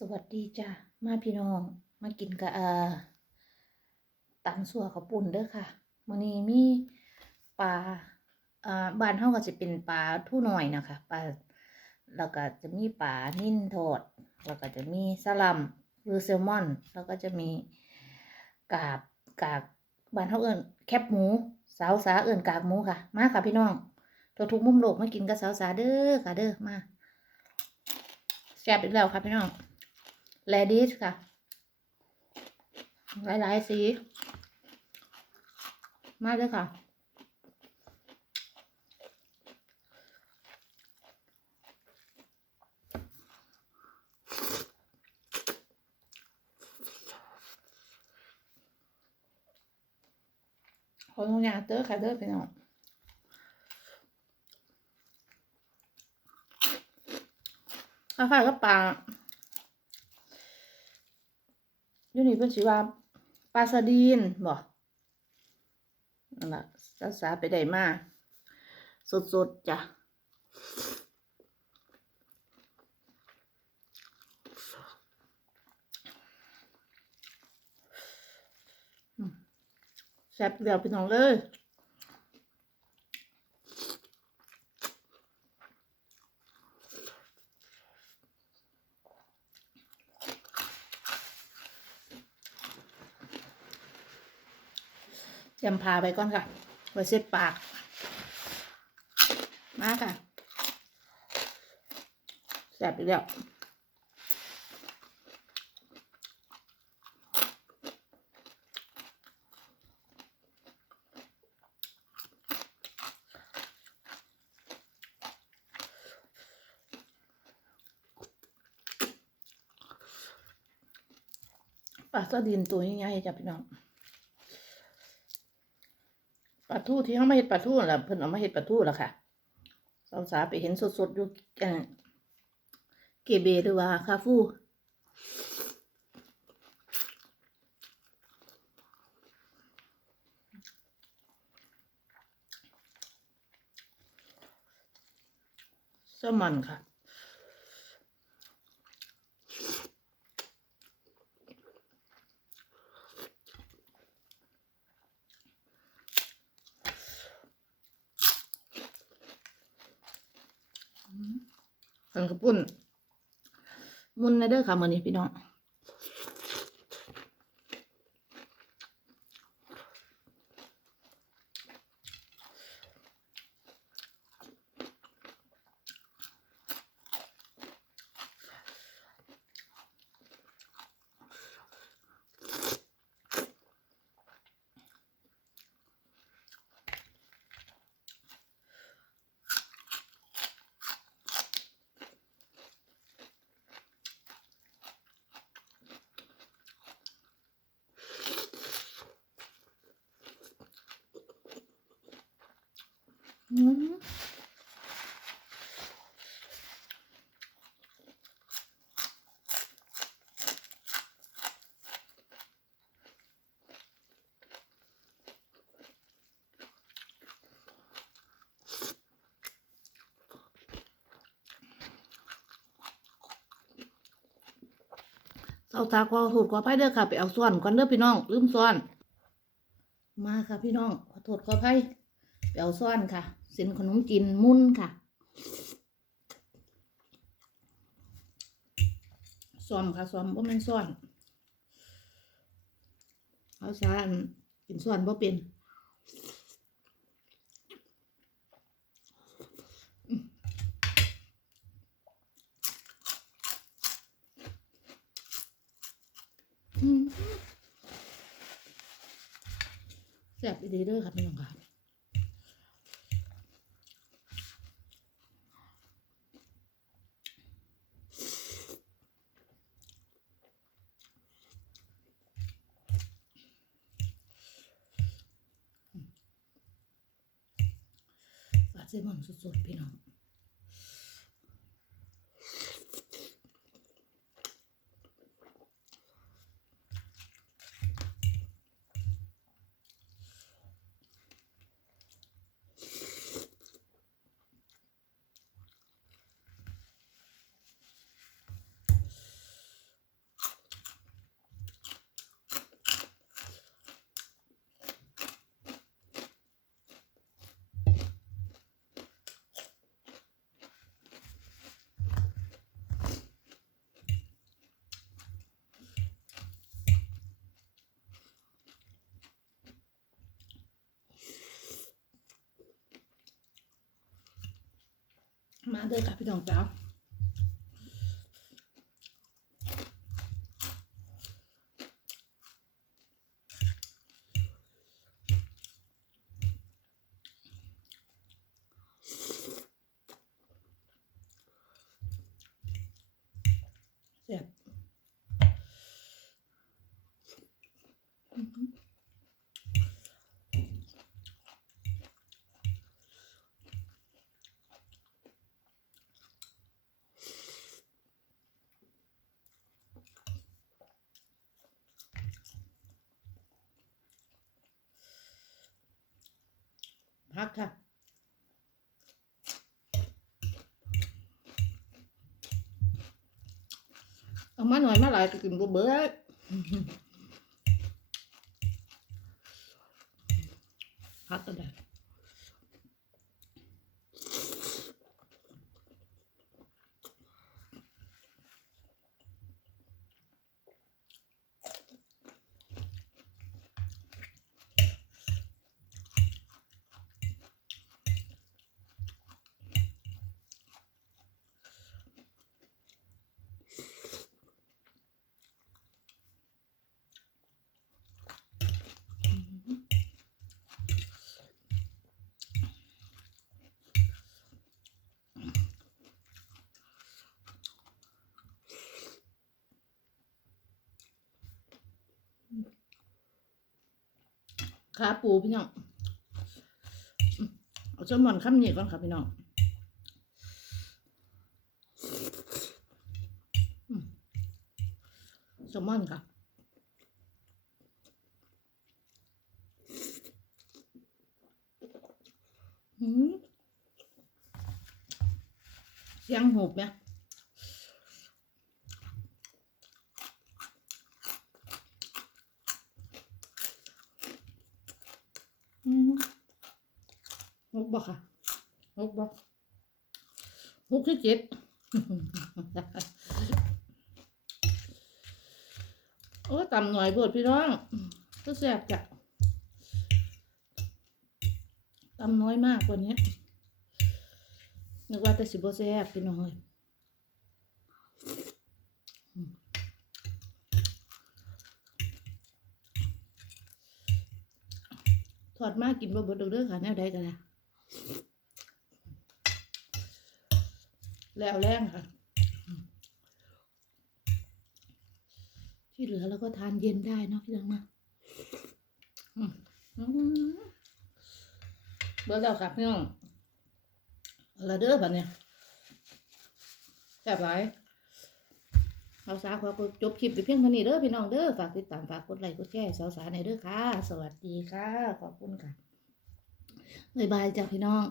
สวัสดีจ้ะมาพี่น้อง มากินกะเอ่อตำสัวข้าวปุ่นเด้อค่ะมื้อนี้มีปลาอ่าบ้านเฮาก็สิเป็นปลาทูหน่อยนะคะปลาแล้วก็จะมีปลานิ่นทอดแล้วก็จะมีสลัมหรือแซลมอน แล้วก็จะมีกาบกากบ้านเฮาเอิ้นแคบหมูสาวสาเอิ้นกากหมูค่ะ มาค่ะพี่น้องทั่วทุกมุมโลกมากินกับสาวสาเด้อค่ะเด้อมาแซ่บอีกแล้วค่ะพี่น้อง แลดิสค่ะ หลายๆ สี มากเลยค่ะ ขออนุญาตเด้อค่ะเด้อพี่น้องคล้ายๆกับปลา ยูนี่เพิ่นสิว่าปลาสดีนบ่นั่นล่ะรักษาไปได้มาสดๆจ้ะแซ่บเดียวพี่น้องเลย ยมพาไปก่อนค่ะไว้เส็จปาก มาค่ะแซ่บอีกแล้วปลาสดินตัวใหญ่ๆจ้ะพี่น้อง ลาทูที่เขามาเห็ดปลาทูนั่นล่ะเพิ่นเอามาเห็ดปลาทูแล้วค่ะสาวสาไปเห็นสดๆอยู่เอ่อเกเบหรือว่าคาฟูแซลมอนค่ะ สังกะปุ่นมุนในเด้อค่ะมื้อนี้พี่น้อง เสาตาขอโทษขออภัยเด้อค่ะ ไปเอาส่วนก่อนเด้อพี่น้องลืมส่วน มาค่ะพี่น้องขอโทษขออภัยไป เอาซ่อนค่ะ เส้นขนมจีนมุนค่ะซ้อมค่ะซ้อมว่ามันซ่อนเอาซาอันกินซ่อนว่าเป็นแซ่บดีเด้อค่ะพี่น้องค่ะ ปลาเซลมอนสดๆพี่น้อง มาเด้อค่ะพี่น้องจ้าแซ่บอื้ พักค่ะ เอามาหน่อยมาหลายก็กินบ่เบิดพักก็ได้ ขาปูพี่น้องอืมเอาแซลมอนคำนี้ก่อนค่ะพี่น้องอืมแซลมอนค่ะอืมเสียงหูบเนี่ย อืมหกบ่ค่ะหกบ่หกที่เจ็ดโอ้ต่ำหน่อยเบิดพี่น้องก็แสบจ้ะต่ำน้อยมากกว่านี้นึกว่าแต่สิบ่แซ่บพี่น้องเลยอืมถ อดมากินบ่เบิดดอกเด้อค่ะแนวใดกันนะแล้วแรงค่ะ ที่เหลือเราก็ทานเย็นได้เนาะพี่น้องนะอืมอืมเบิดแล้วครับพี่น้องเอาละเด้อบัดเนี่ยแซ่บหลาย เอาสาขอจบคลิปไปเพียงเท่านี้เด้อพี่น้องเด้อฝากติดตามฝากกดไลค์กดแชร์สาวสาในเด้อค่ะ สวัสดีค่ะ ขอบคุณค่ะบ๊ายบายจ้าพี่น้อง